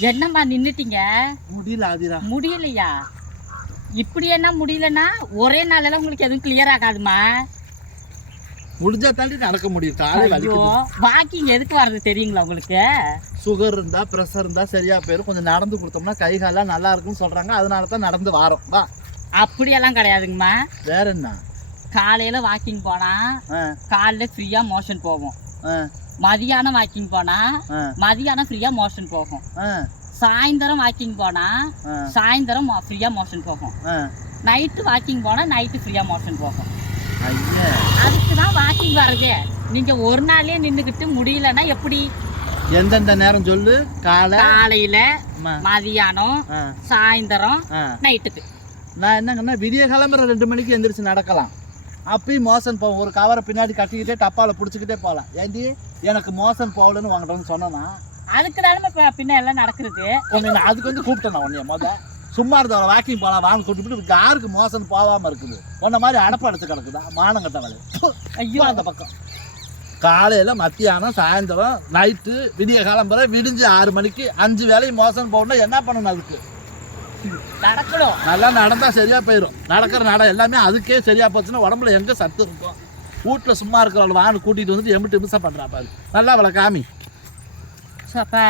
என்னம்மா நின்னுட்டீங்க? முடியல ஆதிரா. முடியலையா? இப்படி என்ன முடியலன்னா ஒரே நாள்ல உங்களுக்கு எதுவும் கிளியர் ஆகாதுமா? முடிஞ்சா தாண்டி நடக்க முடியும். காலை வாக்கிங் எதுக்கு வர்றது தெரியுங்களா உங்களுக்கு? சுகர் இருந்தா பிரஷர் இருந்தா சரியா போயிடும் கொஞ்சம் நடந்து கொடுத்தோம்னா கை காலாம் நல்லா இருக்கும்னு சொல்றாங்க. அதனால தான் நடந்து வாரோம். வா. அப்படியெல்லாம் கிடையாதுங்கம்மா. வேற என்ன? காலையில வாக்கிங் போனா ஆ, காலைல ஃப்ரீயா மோஷன் போகும் ஆ, மதியானம் வாக்கிங் போனா மதியானம் ஃப்ரீயா மோஷன் போகும். சாயந்தரம் வாக்கிங் போனா சாயந்தரம் ஃப்ரீயா மோஷன் போகும். நைட்டு வாக்கிங் போனா நைட்டு ஃப்ரீயா மோஷன் போகும். அதுக்கு தான் வாக்கிங் வர்றதே. நீங்க ஒரு நாளே நின்றுக்கிட்டு முடியலன்னா எப்படி? எந்தெந்த நேரம் சொல்லு? காலை? காலையில. மதியானம் சாயந்தரம். நைட்டுக்கு. நான் என்னங்கன்னா விடிய கிளம்புற ரெண்டு மணிக்கு எந்திரிச்சு நடக்கலாம். அப்பயும் மோசன் போவோம் ஒரு கவரை பின்னாடி கட்டிக்கிட்டே டப்பால பிடிச்சிக்கிட்டே போகலாம் ஏண்டி? எனக்கு மோசன் போகலன்னு உங்கள்கிட்ட வந்து சொன்னேன்னா அதுக்கு தானே இப்ப பின்ன எல்லாம் நடக்கிறது. உன்னை அதுக்கு வந்து கூப்பிட்டேன் உன்னைய முத? சும்மா இருந்தவளை வாக்கிங் போகலாம் வாங்க கூட்டிட்டு யாருக்கு மோசன் போகாம இருக்குது? உன்ன மாதிரி அடப்பு அடைச்சு கிடக்குதா? மானம் கட்டவளை ஐயோ. அந்த பக்கம். காலையில மத்தியானம் சாயந்தரம் நைட்டு விடிய கிளம்புற விடிஞ்சு ஆறு மணிக்கு அஞ்சு வேலையும் மோசம் போகணும் என்ன பண்ணணும் அதுக்கு? நடக்கணும் நல்லா நடந்தால் சரியாக போயிடும் நடக்கிற நட எல்லாமே அதுக்கே சரியாக போச்சுன்னா உடம்புல எங்கே சத்து இருக்கும் வீட்டில் சும்மா இருக்கிறவள் வான்னு கூட்டிகிட்டு வந்துட்டு எம்பிட்டு மிஸ்ஸாக பண்ணுறா பாரு நல்லா அவளை காமி சப்பா